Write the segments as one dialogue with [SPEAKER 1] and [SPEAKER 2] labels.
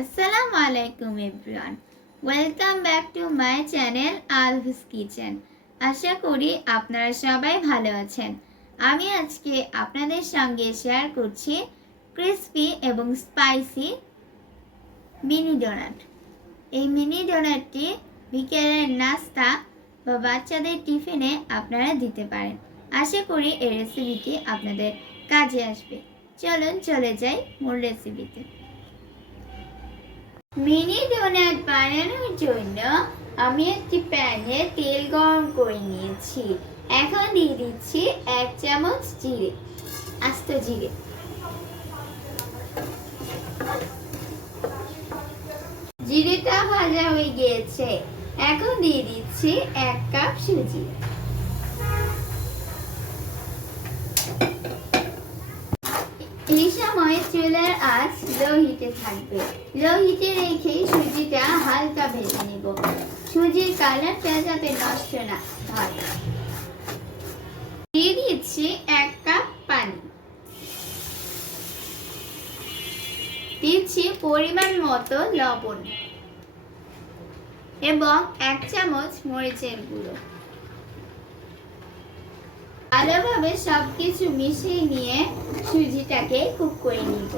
[SPEAKER 1] আসসালামু আলাইকুম everyone. Welcome back to my channel Alvis kitchen. আশা করি আপনারা সবাই ভালো আছেন। আমি আজকে আপনাদের সঙ্গে শেয়ার করছি ক্রিসপি এবং স্পাইসি মিনি ডোনাট। এই মিনি ডোনাটটি বিকেলের নাস্তা বা বাচ্চাদের টিফিনে আপনারা দিতে পারেন। আশা করি এই রেসিপিটি আপনাদের কাজে আসবে। চলুন চলে যাই মূল রেসিপিতে। মিনি ডোনাট বানানোর জন্য আমি একটি প্যানে তেল গরম করে নিয়েছি। এখন দিয়ে দিচ্ছি এক চামচ জিরে, আস্ত জিরে। জিরেটা ভাজা হয়ে গিয়েছে। এখন দিয়ে দিচ্ছি এক কাপ সুজি। সময় চুলার আঁচ লো হিটে থাকবে। লো হিটে রেখে সুজিটা হালকা ভেজে নিব। সুজির কালারটা যাতে নষ্ট না হয়। দিয়ে দিচ্ছি এক কাপ পানি। দিচ্ছি পরিমাণ মতো লবণ এবং এক চামচ মরিচের গুঁড়ো। ভালোভাবে সবকিছু মিশিয়ে নিয়ে সুজিটাকে কুক করে নিব।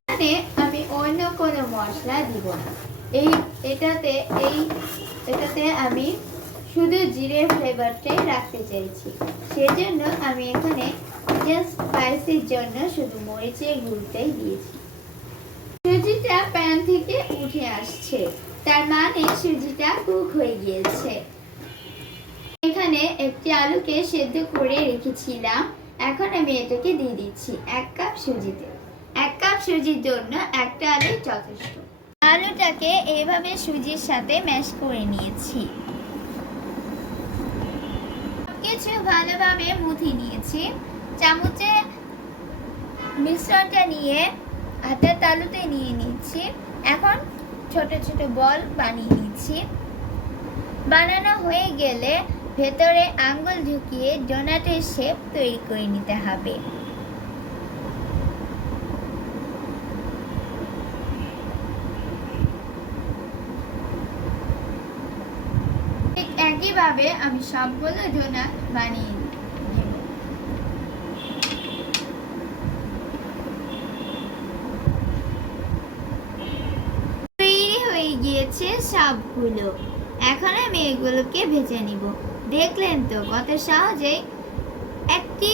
[SPEAKER 1] এখানে আমি অন্য কোনো মশলা দিব না। এই, এটাতে এই, এটাতে আমি শুধু জিরের ফ্লেভারটাই রাখতে চাইছি। সেজন্য আমি এখানে জাস্ট স্পাইসির জন্য শুধু মরিচের গুঁড়োটাই দিয়েছি। সুজিটা প্যান থেকে উঠে আসছে। তার মানে সুজিটা কুক হয়ে গিয়েছে। একটি আলুকে সেদ্ধ করে রেখেছিলাম। এখন আমি এটাকে দিয়ে দিচ্ছি এক কাপ সুজিতে এক কাপ সুজির জন্য একটা আলু যথেষ্ট। আলুটাকে এইভাবে সুজির সাথে ম্যাশ করে নিয়েছি। কিছু ভালোভাবে মুথি নিয়েছি। চামচে মিশ্রণটা নিয়ে হাতের তালুতে নিয়ে নিচ্ছি। এখন ছোট ছোট বল বানিয়ে নিচ্ছি। বানানো হয়ে গেলে ভেতরে আঙ্গুল ঢুকিয়ে ডোনাটের শেপ তৈরি করে নিতে হবে। একইভাবে আমি সবগুলো ডোনাট বানিয়ে গিয়েছে সবগুলো। এখন আমি এগুলোকে ভেজে নিব। দেখলেন তো কত সহজেই? একটি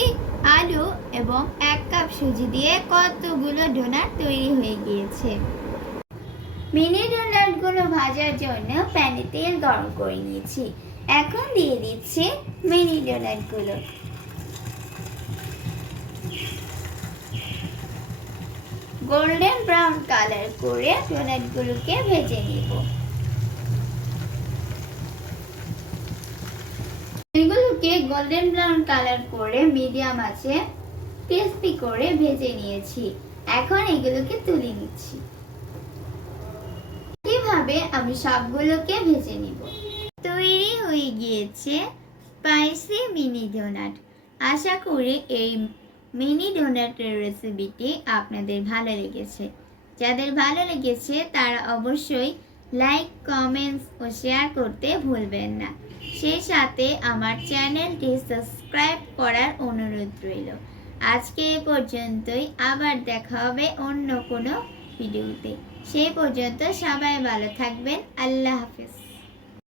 [SPEAKER 1] আলু এবং এক কাপ সুজি দিয়ে কতগুলো ডোনাট তৈরি হয়ে গিয়েছে। মিনি ডোনাটগুলো ভাজার জন্য প্যানে তেল গরম করে নিয়েছি। এখন দিয়ে দিচ্ছি মিনি ডোনাটগুলো। গোল্ডেন ব্রাউন কালার করে ডোনাটগুলোকে ভেজে নিব। এগুলোকে গোল্ডেন ব্রাউন কালার করে মিডিয়াম আছে ক্রিস্পি করে ভেজে নিয়েছি। এখন এগুলোকে তুলে নিচ্ছি। কীভাবে আমি সবগুলোকে ভেজে নিব। তৈরি হয়ে গিয়েছে স্পাইসি মিনি ডোনাট আশা করি এই মিনি ডোনাটের রেসিপিটি আপনাদের ভালো লেগেছে। যাদের ভালো লেগেছে তারা অবশ্যই লাইক কমেন্টস ও শেয়ার করতে ভুলবেন না। সেই সাথে আমার চ্যানেলটি সাবস্ক্রাইব করার অনুরোধ রইল। আজকে এ পর্যন্তই, আবার দেখা হবে অন্য কোনো ভিডিওতে। সেই পর্যন্ত সবাই ভালো থাকবেন, আল্লাহ হাফেজ।